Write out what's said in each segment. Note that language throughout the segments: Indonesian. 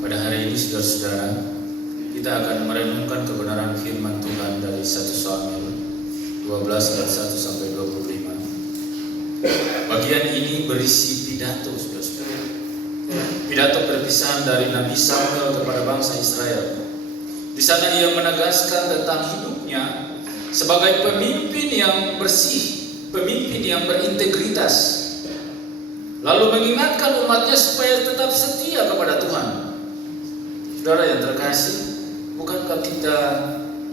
Pada hari ini saudara-saudara, kita akan merenungkan kebenaran firman Tuhan dari 1 Samuel 12 ayat 1 sampai 25. Bagian ini berisi pidato, saudara-saudara. Pidato perpisahan dari Nabi Samuel kepada bangsa Israel. Di sana ia menegaskan tentang hidupnya sebagai pemimpin yang bersih, pemimpin yang berintegritas. Lalu mengingatkan umatnya supaya tetap setia kepada Tuhan. Saudara yang terkasih, bukankah kita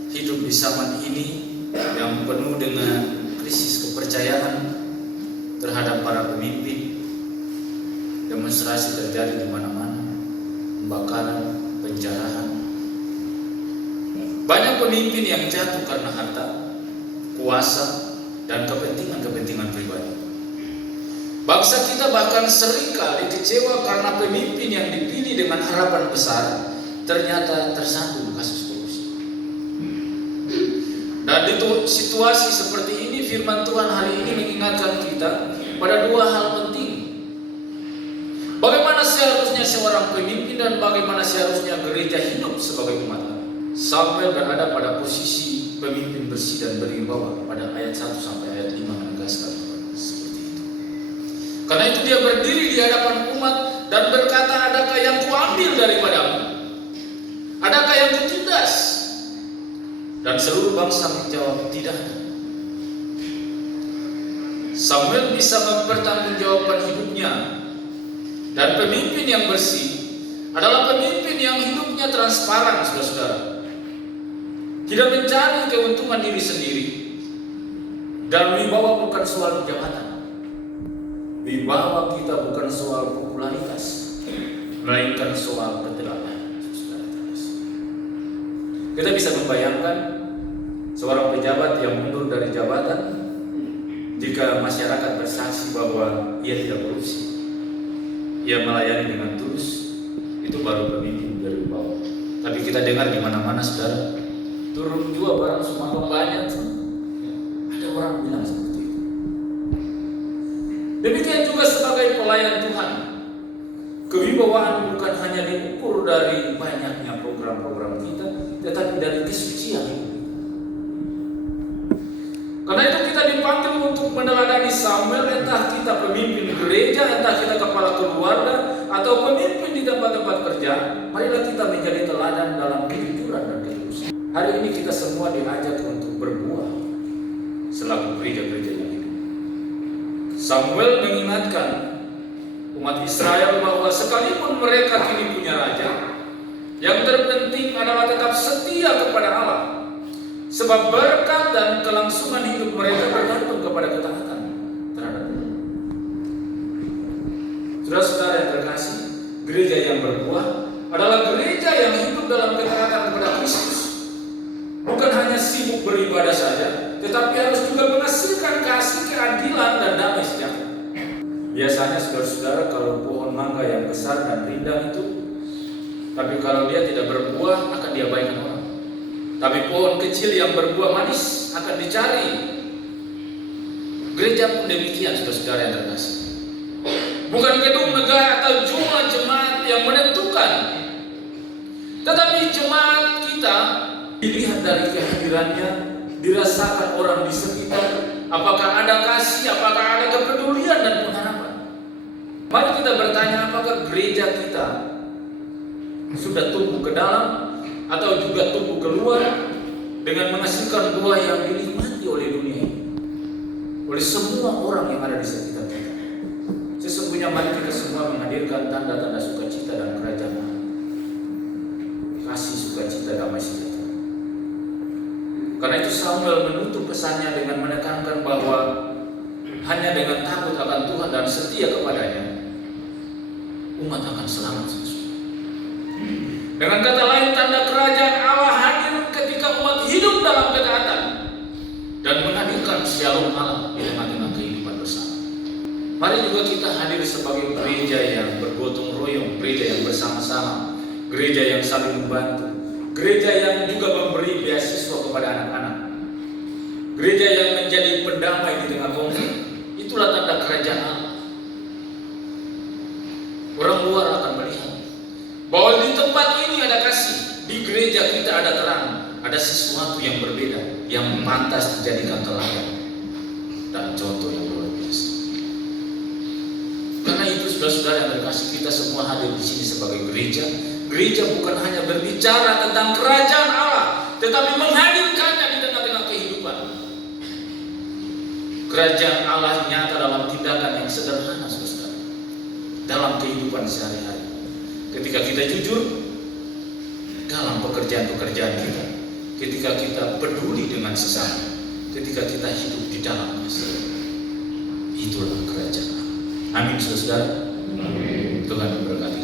hidup di zaman ini yang penuh dengan krisis kepercayaan terhadap para pemimpin? Demonstrasi terjadi di mana-mana, pembakaran, penjarahan. Banyak pemimpin yang jatuh karena harta, kuasa, dan kepentingan-kepentingan pribadi. Bangsa kita bahkan seringkali kecewa karena pemimpin yang dipilih dengan harapan besar ternyata tersandung kasus korupsi. Dan di situasi seperti ini, firman Tuhan hari ini mengingatkan kita pada dua hal penting. Bagaimana seharusnya seorang pemimpin dan bagaimana seharusnya gereja hidup sebagai umat Allah. Samuel berada pada posisi pemimpin bersih dan berwibawa pada ayat 1 sampai ayat 5 menegaskan seperti itu. Karena itu dia berdiri di hadapan umat dan berkata, adakah yang kuambil daripadamu? Adakah yang kutindas? Dan seluruh bangsa menjawab, tidak ada. Samuel bisa mempertanggungjawabkan hidupnya. Dan pemimpin yang bersih adalah pemimpin yang hidupnya transparan, saudara-saudara. Tidak mencari keuntungan diri sendiri. Dan wibawa bukan soal jabatan. Wibawa kita bukan soal popularitas, melainkan soal keteladanan. Kita bisa membayangkan seorang pejabat yang mundur dari jabatan jika masyarakat bersaksi bahwa ia tidak korupsi, ia melayani dengan tulus, itu baru pemimpin berwibawa. Tapi kita dengar di mana-mana, saudara, turun jual barang semakin banyak. Ada orang bilang seperti itu. Demikian juga sebagai pelayan Tuhan, kewibawaan bukan hanya diukur dari banyaknya program-program kita, tetapi dari kesucian hidup. Karena itu kita dipanggil untuk meneladani Samuel, entah kita pemimpin gereja, entah kita kepala keluarga, atau pemimpin di tempat-tempat kerja. Marilah kita menjadi teladan dalam kejujuran dan ketulusan. Hari ini kita semua diajak untuk berbuah selaku gereja-gereja yang hidup. Samuel mengingatkan umat Israel bahwa sekalipun mereka kini punya raja, yang terpenting adalah tetap setia kepada Allah. Sebab berkat dan kelangsungan hidup mereka bergantung kepada ketaatan terhadap Allah. Saudara-saudara yang terkasih, gereja yang berbuah adalah gereja yang hidup dalam ketaatan kepada Kristus. Bukan hanya sibuk beribadah saja, tetapi harus juga menghasilkan kasih, keadilan, dan damai sejahtera. Biasanya saudara-saudara, kalau pohon mangga yang besar dan rindang itu, tapi kalau dia tidak berbuah akan diabaikan orang. Tapi pohon kecil yang berbuah manis akan dicari. Gereja pun demikian, saudara-saudara yang terkasih. Bukan gedung negara atau jumlah jemaat yang menentukan, tetapi jemaat kita dilihat dari kehadirannya, dirasakan orang di sekitar, apakah ada kasih, apakah ada kepedulian dan pengharapan. Mari kita bertanya, apakah gereja kita sudah tumbuh ke dalam atau juga tumbuh keluar dengan menghasilkan buah yang dinikmati oleh dunia ini, oleh semua orang yang ada di sekitar kita. Sesungguhnya mari kita semua menghadirkan tanda-tanda sukacita dan kerajaan Allah, kasih, sukacita, damai sejahtera. Karena itu Samuel menutup pesannya dengan menekankan bahwa hanya dengan takut akan Tuhan dan setia kepadanya, umat akan selamat. Dengan kata lain, tanda kerajaan Allah hadir ketika umat hidup dalam ketaatan dan menghadirkan shalom Allah di tengah-tengah kehidupan bersama. Mari juga kita hadir sebagai gereja yang bergotong royong, gereja yang bersama-sama, gereja yang saling membantu, gereja yang juga memberi beasiswa kepada anak-anak, gereja yang menjadi pendamai di tengah konflik. Itulah tanda kerajaan Allah. Orang luar akan melihat bahwa di tempat ini ada kasih, di gereja kita ada terang, ada sesuatu yang berbeda, yang pantas dijadikan teladan dan contoh yang luar biasa. Karena itu saudara-saudara yang terkasih, kita semua hadir di sini sebagai gereja. Gereja bukan hanya berbicara tentang kerajaan Allah, tetapi menghadirkannya di tengah-tengah kehidupan. Kerajaan Allah nyata dalam tindakan yang sederhana, saudara, dalam kehidupan sehari-hari. Ketika kita jujur dalam pekerjaan-pekerjaan kita, ketika kita peduli dengan sesama, ketika kita hidup di dalam kasih, itulah kerajaan Allah. Amin, saudara. Tuhan memberkati.